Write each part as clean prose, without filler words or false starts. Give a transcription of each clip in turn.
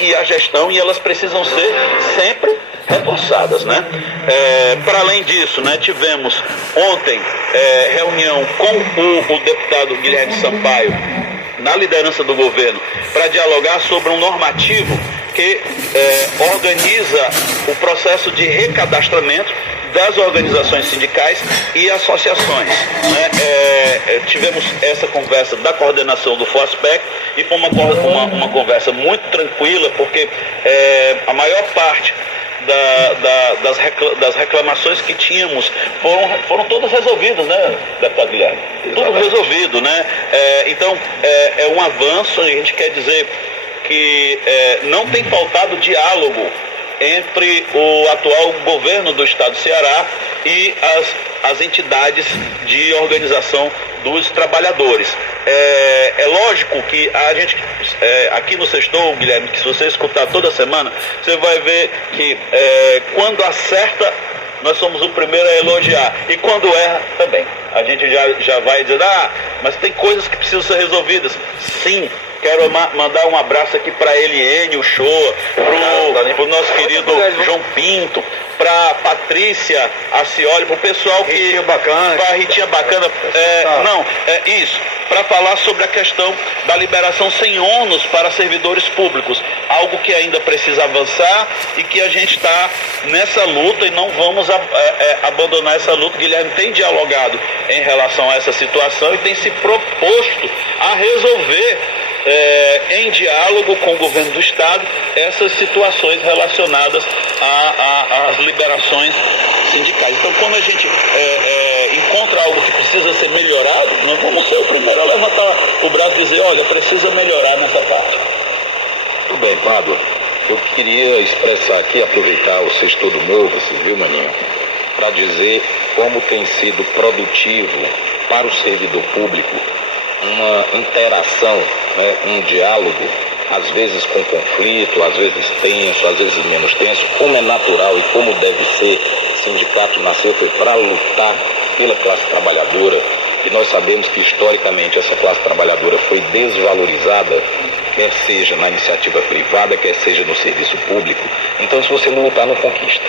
e a gestão, e elas precisam ser sempre reforçadas, né? Para além disso, né, tivemos ontem reunião com o deputado Guilherme Sampaio, na liderança do governo, para dialogar sobre um normativo que organiza o processo de recadastramento das organizações sindicais e associações, né? Tivemos essa conversa da coordenação do FOSPEC e foi uma conversa muito tranquila, porque a maior parte das reclamações que tínhamos foram todas resolvidas, né, deputado Guilherme? Tudo resolvido, né? Então, é um avanço. A gente quer dizer que não tem faltado diálogo entre o atual governo do estado do Ceará e as entidades de organização dos trabalhadores. É lógico que a gente, aqui no Sextou, Guilherme, que se você escutar toda semana, você vai ver que quando acerta, nós somos o primeiro a elogiar, e quando erra também. A gente já vai dizer, mas tem coisas que precisam ser resolvidas. Sim. Quero mandar um abraço aqui para Eliene, o Shoa, pro nosso querido João Pinto, para Patrícia Acioli, pro pessoal que... Ritinha Bacana. Pra Ritinha Bacana. Isso. Para falar sobre a questão da liberação sem ônus para servidores públicos. Algo que ainda precisa avançar e que a gente está nessa luta e não vamos abandonar essa luta. Guilherme tem dialogado em relação a essa situação e tem se proposto a resolver em diálogo com o governo do estado essas situações relacionadas às liberações sindicais. Então, quando a gente encontra algo que precisa ser melhorado, nós vamos ser o primeiro a levantar o braço e dizer, olha, precisa melhorar nessa parte. Tudo bem, Pádua. Eu queria expressar aqui, aproveitar o Sextou do Novo, viu, Maninho, para dizer como tem sido produtivo para o servidor público uma interação, né, um diálogo, às vezes com conflito, às vezes tenso, às vezes menos tenso, como é natural e como deve ser. O sindicato nasceu foi para lutar pela classe trabalhadora, e nós sabemos que historicamente essa classe trabalhadora foi desvalorizada, quer seja na iniciativa privada, quer seja no serviço público. Então, se você não lutar, não conquista.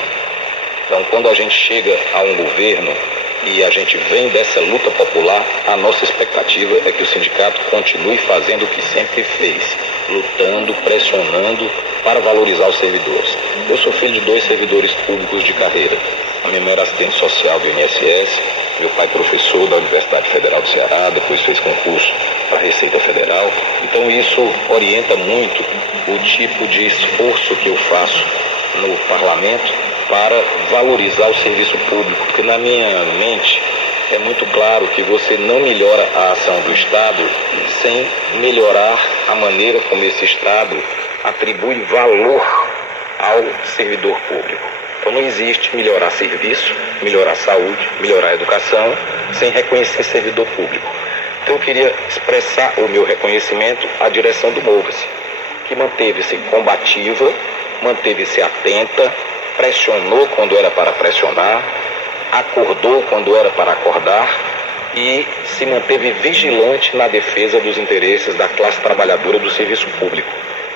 Então, quando a gente chega a um governo e a gente vem dessa luta popular, a nossa expectativa é que o sindicato continue fazendo o que sempre fez, lutando, pressionando para valorizar os servidores. Eu sou filho de 2 servidores públicos de carreira. A minha mãe era assistente social do INSS, meu pai professor da Universidade Federal do Ceará, depois fez concurso para a Receita Federal. Então isso orienta muito o tipo de esforço que eu faço no parlamento para valorizar o serviço público, porque na minha mente é muito claro que você não melhora a ação do Estado sem melhorar a maneira como esse Estado atribui valor ao servidor público. Então não existe melhorar serviço, melhorar saúde, melhorar educação sem reconhecer servidor público. Então eu queria expressar o meu reconhecimento à direção do Mova-se, que manteve-se combativa, manteve-se atenta, pressionou quando era para pressionar, acordou quando era para acordar e se manteve vigilante na defesa dos interesses da classe trabalhadora do serviço público.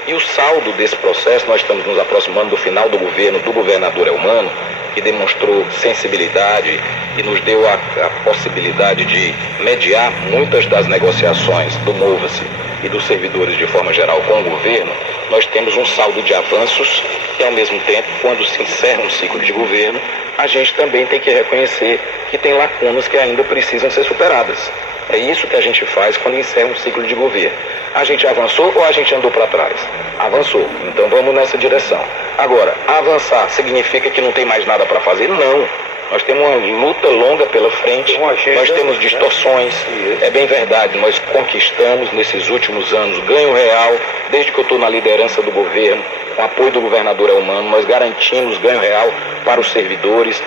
E o saldo desse processo, nós estamos nos aproximando do final do governo do governador Elmano, que demonstrou sensibilidade e nos deu a possibilidade de mediar muitas das negociações do Mova-se e dos servidores de forma geral com o governo. Nós temos um saldo de avanços e, ao mesmo tempo, quando se encerra um ciclo de governo, a gente também tem que reconhecer que tem lacunas que ainda precisam ser superadas. É isso que a gente faz quando encerra um ciclo de governo. A gente avançou ou a gente andou para trás? Avançou. Então vamos nessa direção. Agora, avançar significa que não tem mais nada para fazer? Não. Nós temos uma luta longa pela frente, nós temos distorções, é bem verdade, nós conquistamos nesses últimos anos ganho real, desde que eu estou na liderança do governo, com apoio do governador Elmano, nós garantimos ganho real para os servidores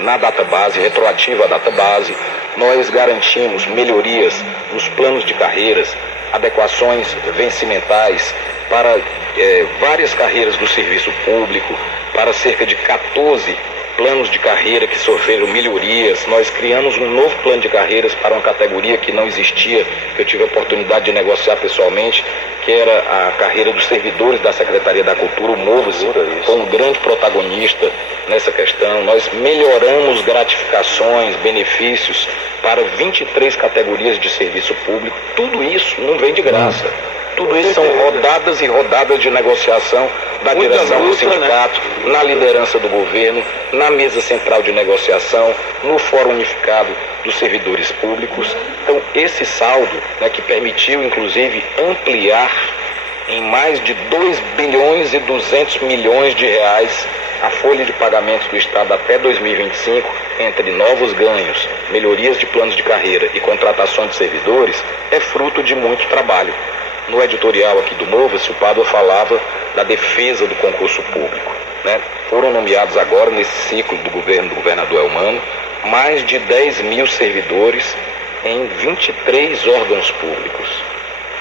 na database, retroativa à database, nós garantimos melhorias nos planos de carreiras, adequações vencimentais para várias carreiras do serviço público, para cerca de 14 planos de carreira que sofreram melhorias. Nós criamos um novo plano de carreiras para uma categoria que não existia, que eu tive a oportunidade de negociar pessoalmente, que era a carreira dos servidores da Secretaria da Cultura. O Mova-se foi um grande protagonista nessa questão. Nós melhoramos gratificações, benefícios para 23 categorias de serviço público. Tudo isso não vem de graça. Tudo isso são rodadas e rodadas de negociação da direção do sindicato, na liderança do governo, na mesa central de negociação, no Fórum Unificado dos Servidores Públicos. Então, esse saldo, né, que permitiu, inclusive, ampliar em mais de 2 bilhões e 200 milhões de reais a folha de pagamentos do Estado até 2025, entre novos ganhos, melhorias de planos de carreira e contratação de servidores, é fruto de muito trabalho. No editorial aqui do Mova-se, o Pádua falava da defesa do concurso público, né? Foram nomeados agora, nesse ciclo do governo do governador Elmano, mais de 10 mil servidores em 23 órgãos públicos.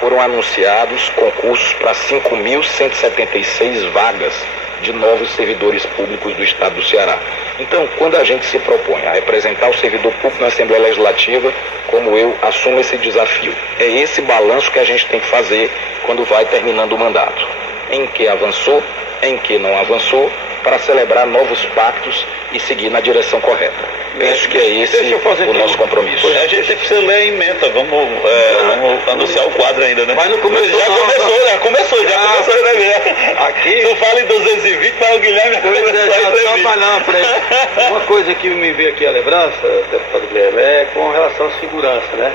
Foram anunciados concursos para 5.176 vagas de novos servidores públicos do Estado do Ceará. Então, quando a gente se propõe a representar o servidor público na Assembleia Legislativa, como eu assumo esse desafio, é esse balanço que a gente tem que fazer quando vai terminando o mandato. Em que avançou, em que não avançou, para celebrar novos pactos e seguir na direção correta. Penso que é esse o nosso compromisso. A gente precisa ler a emenda, vamos anunciar o quadro ainda, né? Mas não começou. Já começou, né? Aqui. Tu fala em 220, mas o Guilherme Uma coisa que me veio aqui a lembrança, deputado Guilherme, é com relação à segurança, né?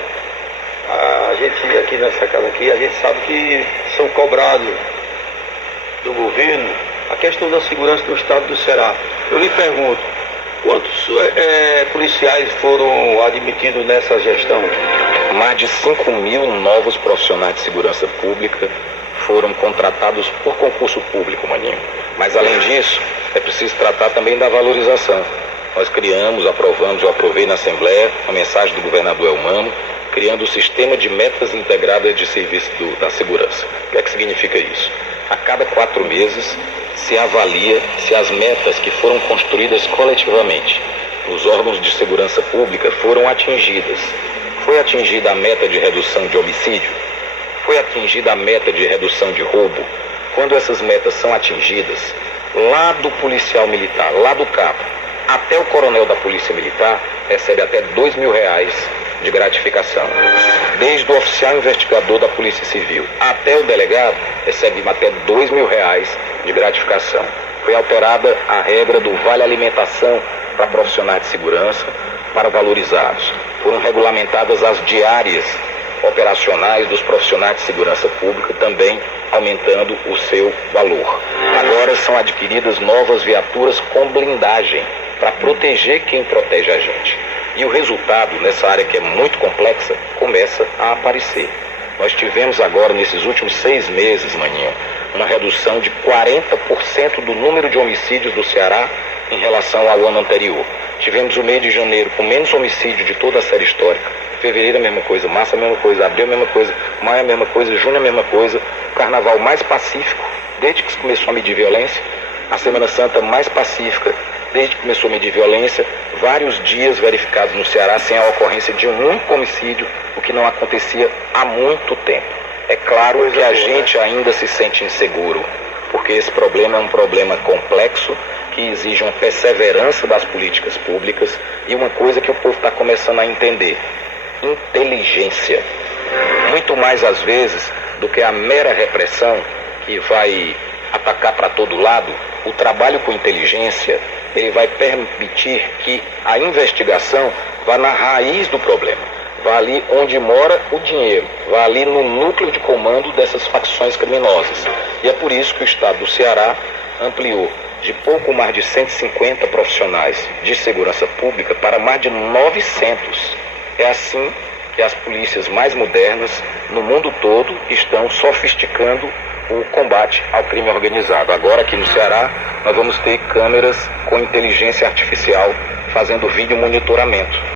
A gente aqui nessa casa aqui, a gente sabe que são cobrados do governo a questão da segurança do Estado do Ceará. Eu lhe pergunto, quantos policiais foram admitidos nessa gestão? Mais de 5 mil novos profissionais de segurança pública foram contratados por concurso público, Maninho. Mas, além disso, é preciso tratar também da valorização. Nós criamos, aprovamos, eu aprovei na Assembleia, a mensagem do governador Elmano, criando o sistema de metas integradas de serviço da segurança. O que é que significa isso? A cada 4 meses se avalia se as metas que foram construídas coletivamente nos órgãos de segurança pública foram atingidas. Foi atingida a meta de redução de homicídio? Foi atingida a meta de redução de roubo? Quando essas metas são atingidas, lá do policial militar, lá do cabo, até o coronel da Polícia Militar recebe até R$2.000 de gratificação. Desde o oficial investigador da Polícia Civil até o delegado recebe até R$2.000 de gratificação. Foi alterada a regra do vale alimentação para profissionais de segurança, para valorizados. Foram regulamentadas as diárias operacionais dos profissionais de segurança pública, também aumentando o seu valor. Agora são adquiridas novas viaturas com blindagem para proteger quem protege a gente. E o resultado nessa área que é muito complexa começa a aparecer. Nós tivemos agora, nesses últimos 6 meses, Maninho, uma redução de 40% do número de homicídios do Ceará em relação ao ano anterior. Tivemos o mês de janeiro com menos homicídio de toda a série histórica. Fevereiro a mesma coisa, março a mesma coisa, abril a mesma coisa, maio a mesma coisa, junho a mesma coisa. O carnaval mais pacífico, desde que começou a medir violência. A Semana Santa mais pacífica, desde que começou a medir violência. Vários dias verificados no Ceará sem a ocorrência de um único homicídio, o que não acontecia há muito tempo. É claro que a gente ainda se sente inseguro, porque esse problema é um problema complexo, que exige uma perseverança das políticas públicas e uma coisa que o povo está começando a entender: inteligência. Muito mais às vezes do que a mera repressão que vai atacar para todo lado. O trabalho com inteligência, ele vai permitir que a investigação vá na raiz do problema, vá ali onde mora o dinheiro, vá ali no núcleo de comando dessas facções criminosas. E é por isso que o Estado do Ceará ampliou de pouco mais de 150 profissionais de segurança pública para mais de 900. É assim que as polícias mais modernas no mundo todo estão sofisticando o combate ao crime organizado. Agora aqui no Ceará nós vamos ter câmeras com inteligência artificial fazendo vídeo monitoramento.